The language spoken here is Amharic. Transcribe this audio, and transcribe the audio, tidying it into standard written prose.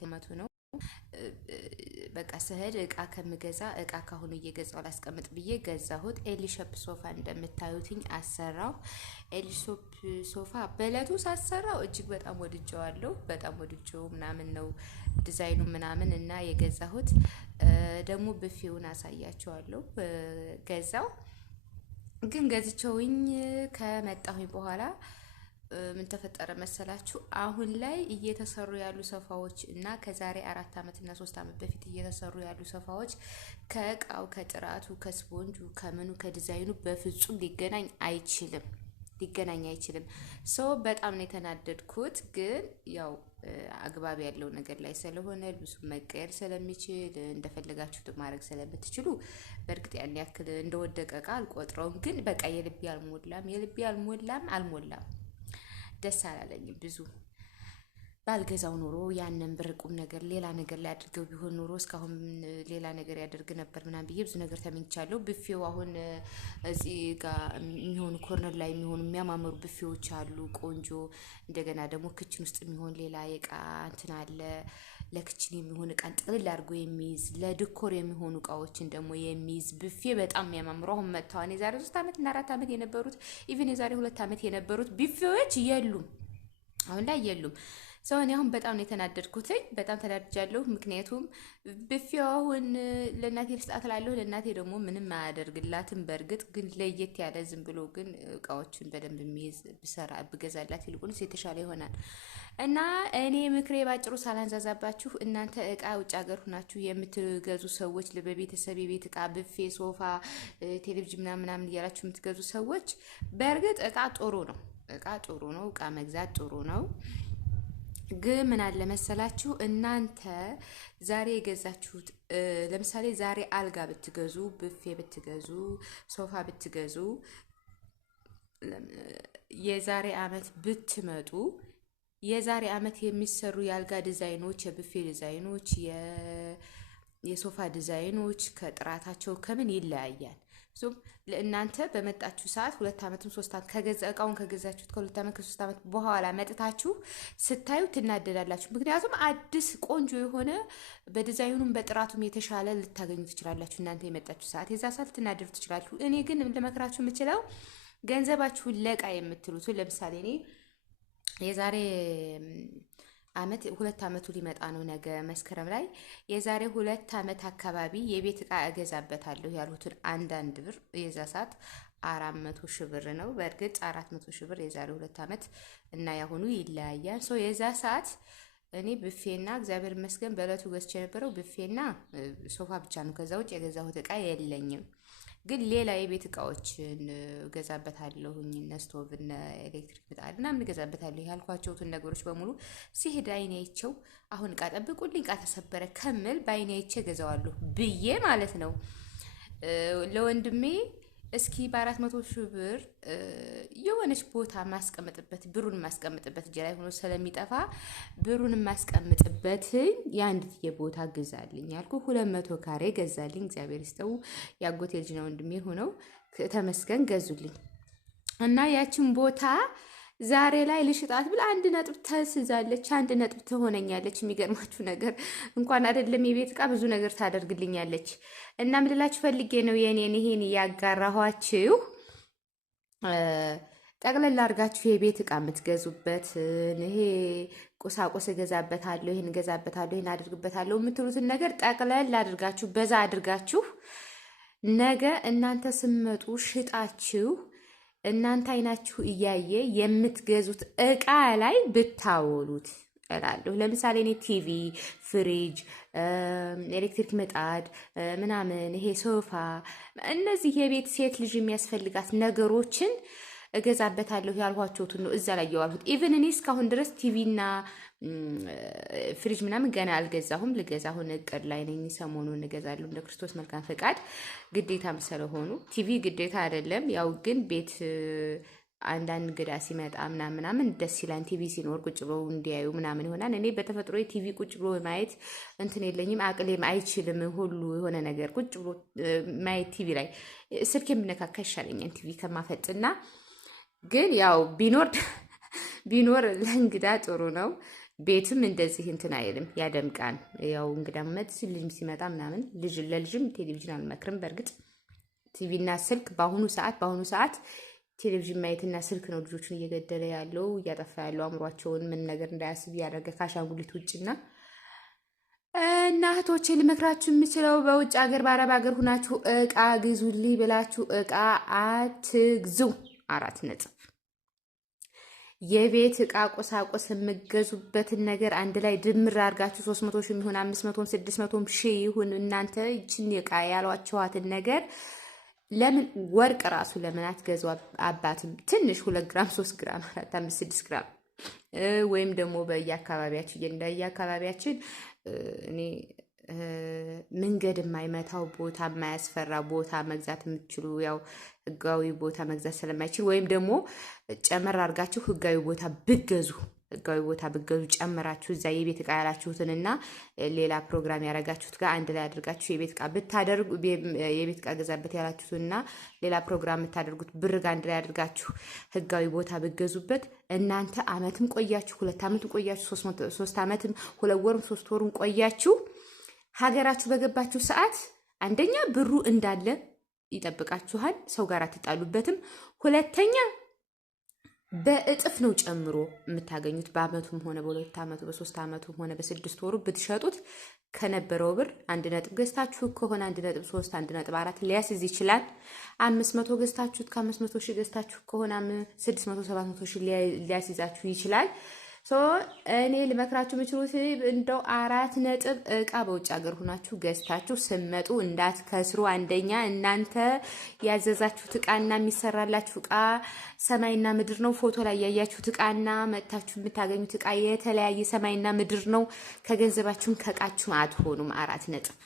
መቶ ነው። በቃ ስሄድ እቃ ከምገዛ እቃ ካሁኑ እየገዛው ላስቀምጥ ብዬ ገዛሁት። ኤሊሾፕ ሶፋ እንደምታዩትኝ አሰራው። ኤሊሾፕ ሶፋ በእለቱ ሳሰራው እጅግ በጣም ወድጀዋለሁ። በጣም ወድጀው ምናምን ነው ዲዛይኑ ምናምን እና የገዛሁት። ደግሞ ብፌውን አሳያቸዋለሁ። ገዛው ግን ገዝቼውኝ ከመጣሁኝ በኋላ ምን ተፈጠረ መሰላችሁ? አሁን ላይ እየተሰሩ ያሉ ሶፋዎች እና ከዛሬ 4 አመት እና 3 አመት በፊት እየተሰሩ ያሉ ሶፋዎች ከእቃው፣ ከጥራቱ፣ ከስፖንጁ፣ ከምኑ፣ ከዲዛይኑ በፍጹም ሊገናኝ አይችልም። በጣም ነው የተናደድኩት። ግን ያው አግባብ ያለው ነገር ላይ ስለሆነ ብዙ መቀየር ስለሚችል እንደፈለጋችሁት ማድረግ ስለምትችሉ በእርግጥ ያን ያክል እንደወደቀ እቃ አልቆጥረውም። ግን በቃ የልቤ አልሞላም ደስ አላለኝም። ብዙ ባልገዛው ኖሮ ያንን ብር ቁም ነገር ሌላ ነገር ላይ አድርገው ቢሆን ኖሮ እስካሁን ሌላ ነገር ያደርግ ነበር ምናምን ብዬ ብዙ ነገር ተመኝቻለሁ። ብፌው አሁን እዚህ ጋር የሚሆኑ ኮርነር ላይ የሚሆኑ የሚያማምሩ ብፌዎች አሉ፣ ቆንጆ። እንደገና ደግሞ ክችን ውስጥ የሚሆን ሌላ የእቃ እንትን አለ። ለክችን የሚሆን እቃን ጥቅልል አድርጎ የሚይዝ ለዲኮር የሚሆኑ እቃዎችን ደግሞ የሚይዝ ብፌ በጣም የሚያማምሩ አሁን መጥተዋል። የዛሬ 3 አመት እና 4 አመት የነበሩት ኢቭን የዛሬ 2 አመት የነበሩት ብፌዎች የሉም፣ አሁን ላይ የሉም። እኔ አሁን በጣም ነው የተናደድኩት። በጣም ተናድጃለሁ። ምክንያቱም ብፌው አሁን ለእናቴ ልስጣት እላለሁ። ለእናቴ ደግሞ ምንም አያደርግላትም። በእርግጥ ግን ለየት ያለ ዝም ብሎ ግን እቃዎችን በደንብ የሚይዝ ብገዛላት ይልቁንስ የተሻለ ይሆናል። እና እኔ ምክሬ ባጭሩ ሳላንዛዛባችሁ፣ እናንተ እቃ ውጭ ሀገር ሁናችሁ የምትገዙ ሰዎች፣ በቤተሰብ የቤት እቃ ብፌ፣ ሶፋ፣ ቴሌቪዥን ምናምን እያላችሁ የምትገዙ ሰዎች በእርግጥ እቃ ጥሩ ነው። እቃ መግዛት ጥሩ ነው። ግን ምን አለ መሰላችሁ፣ እናንተ ዛሬ የገዛችሁት ለምሳሌ ዛሬ አልጋ ብትገዙ፣ ብፌ ብትገዙ፣ ሶፋ ብትገዙ የዛሬ አመት ብትመጡ የዛሬ አመት የሚሰሩ የአልጋ ዲዛይኖች፣ የብፌ ዲዛይኖች፣ የሶፋ ዲዛይኖች ከጥራታቸው ከምን ይለያያል። ለእናንተ በመጣችሁ ሰዓት 2 አመትም 3 አመት እቃውን ከገዛችሁት ከ2 አመት ከ3 አመት በኋላ መጥታችሁ ስታዩ ትናደዳላችሁ። ምክንያቱም አዲስ ቆንጆ የሆነ በዲዛይኑም በጥራቱም የተሻለ ልታገኙ ትችላላችሁ። እናንተ የመጣችሁ ሰዓት የዛ ሰዓት ትናደዱ ትችላላችሁ። እኔ ግን ለመክራችሁ የምችለው ገንዘባችሁን ለቃ የምትሉት ለምሳሌ እኔ የዛሬ አመት 2 አመቱ ሊመጣ ነው ነገ መስከረም ላይ። የዛሬ 2 አመት አካባቢ የቤት እቃ እገዛበታለሁ ያልሁትን አንዳንድ ብር የዛ ሰዓት 400 ሺህ ብር ነው። በእርግጥ 400 ሺህ ብር የዛሬ 2 አመት እና ያሁኑ ይለያያል። የዛ ሰዓት እኔ ብፌና እግዚአብሔር ይመስገን በእለቱ ገዝቼ የነበረው ብፌና ሶፋ ብቻ ነው። ከዛ ውጭ የገዛሁት እቃ የለኝም። ግን ሌላ የቤት እቃዎችን ገዛበታለሁኝ፣ እነ ስቶቭ፣ እነ ኤሌክትሪክ ምጣድ ምናምን ገዛበታለሁ ያልኳቸውትን ነገሮች በሙሉ ሲሄድ አይኔ አይቼው አሁን እቃ ጠብቁልኝ እቃ ተሰበረ ከምል በአይኔ አይቼ ገዛዋለሁ ብዬ ማለት ነው። ለወንድሜ እስኪ በ400 ሺህ ብር የሆነች ቦታ ማስቀምጥበት ብሩን ማስቀምጥበት እጄ ላይ ሆኖ ስለሚጠፋ ብሩን ማስቀምጥበት የአንድ ቦታ ግዛልኝ ያልኩ 200 ካሬ ገዛልኝ። እግዚአብሔር ይስጠው። ያጎቴ ልጅ ነው ወንድሜ ሆነው ተመስገን ገዙልኝ። እና ያችን ቦታ ዛሬ ላይ ልሽጣት ብል 1 ነጥብ ተስዛለች፣ 1 ነጥብ ትሆነኛለች። የሚገርማችሁ ነገር እንኳን አይደለም የቤት እቃ ብዙ ነገር ታደርግልኛለች። እና ምንላችሁ ፈልጌ ነው የኔን ይሄን ያጋራኋችሁ። ጠቅለል አድርጋችሁ የቤት እቃ የምትገዙበት ይሄ ቁሳቁስ እገዛበታለሁ፣ ይሄን እገዛበታለሁ፣ ይሄን አድርግበታለሁ የምትሉትን ነገር ጠቅለል አድርጋችሁ በዛ አድርጋችሁ ነገ እናንተ ስመጡ ሽጣችሁ እናንተ አይናችሁ እያየ የምትገዙት እቃ ላይ ብታወሉት እላለሁ። ለምሳሌ እኔ ቲቪ፣ ፍሪጅ፣ ኤሌክትሪክ ምጣድ ምናምን ይሄ ሶፋ፣ እነዚህ የቤት ሴት ልጅ የሚያስፈልጋት ነገሮችን እገዛበታለሁ ያልኋቸውትን ነው እዛ ላይ የዋልሁት። ኢቭን እኔ እስካሁን ድረስ ቲቪና ፍሪጅ ምናምን ገና አልገዛሁም። ልገዛ አሁን እቅድ ላይ ነኝ። ሰሞኑን እገዛለሁ እንደ ክርስቶስ መልካም ፈቃድ። ግዴታም ስለሆኑ ቲቪ ግዴታ አይደለም። ያው ግን ቤት አንዳንድ እንግዳ ሲመጣ ምናምን ደስ ይላል። ቲቪ ሲኖር ቁጭ ብሎ እንዲያዩ ምናምን ይሆናል። እኔ በተፈጥሮ ቲቪ ቁጭ ብሎ ማየት እንትን የለኝም፣ አቅሌም አይችልም። ሁሉ የሆነ ነገር ቁጭ ብሎ ማየት ቲቪ ላይ ስልክ የምነካካ ይሻለኛል ቲቪ ከማፈጥና። ግን ያው ቢኖር ለእንግዳ ጥሩ ነው። ቤትም እንደዚህ እንትን አይልም፣ ያደምቃል። ያው እንግዳ መት ልጅም ሲመጣ ምናምን ለልጅም ቴሌቪዥን አልመክርም። በእርግጥ ቲቪና ስልክ በአሁኑ ሰዓት ቴሌቪዥን ማየትና ስልክ ነው ልጆቹን እየገደለ ያለው እያጠፋ ያለው አእምሯቸውን ምን ነገር እንዳያስብ እያደረገ ከአሻንጉሊት ውጭና እና እህቶቼ ልመክራችሁ የምችለው በውጭ ሀገር በአረብ ሀገር ሁናችሁ እቃ ግዙልኝ ብላችሁ እቃ አትግዙ። 4 ነጥብ። የቤት እቃ ቁሳቁስ የምገዙበትን ነገር አንድ ላይ ድምር አድርጋችሁ 300 ሺህ ይሁን 500 600 ሺህ ይሁን እናንተ ይችን እቃ ያሏቸዋትን ነገር ለምን ወርቅ ራሱ ለምን አትገዙ? አባትም ትንሽ 2 ግራም 3 ግራም 4 5 6 ግራም ወይም ደግሞ በየአካባቢያችን እኔ መንገድ የማይመታው ቦታ የማያስፈራ ቦታ መግዛት የምትችሉ ያው ህጋዊ ቦታ መግዛት ስለማይችል ወይም ደግሞ ጨመር አድርጋችሁ ህጋዊ ቦታ ብገዙ ጨምራችሁ እዛ የቤት እቃ ያላችሁትንና ሌላ ፕሮግራም ያረጋችሁት ጋር አንድ ላይ አድርጋችሁ የቤት እቃ ብታደርጉ የቤት እቃ ገዛበት ያላችሁትና ሌላ ፕሮግራም የምታደርጉት ብር ጋር አንድ ላይ አድርጋችሁ ህጋዊ ቦታ ብገዙበት እናንተ አመትም ቆያችሁ 2 አመትም ቆያችሁ 3 አመትም 2 ወርም 3 ወርም ቆያችሁ ሀገራችሁ በገባችሁ ሰዓት አንደኛ ብሩ እንዳለ ይጠብቃችኋል፣ ሰው ጋር አትጣሉበትም። ሁለተኛ በእጥፍ ነው ጨምሮ የምታገኙት። በአመቱም ሆነ በ2 አመቱ በ3 አመቱም ሆነ በ6 ወሩ ብትሸጡት ከነበረው ብር 1 ነጥብ ገዝታችሁ ከሆነ 1.3 1.4 ሊያስይዝ ይችላል። 500 ገዝታችሁት ከ500 ሺህ ገዝታችሁ ከሆነ 600 700 ሺህ ሊያስይዛችሁ ይችላል። እኔ ልመክራችሁ የምችሉት እንደው 4 ነጥብ እቃ በውጭ ሀገር ሆናችሁ ገዝታችሁ ስመጡ እንዳትከስሩ። አንደኛ እናንተ ያዘዛችሁት እቃና የሚሰራላችሁ እቃ ሰማይና ምድር ነው። ፎቶ ላይ ያያችሁት እቃና መጥታችሁ የምታገኙት እቃ የተለያየ ሰማይና ምድር ነው። ከገንዘባችሁም ከእቃችሁም አትሆኑም። 4 ነጥብ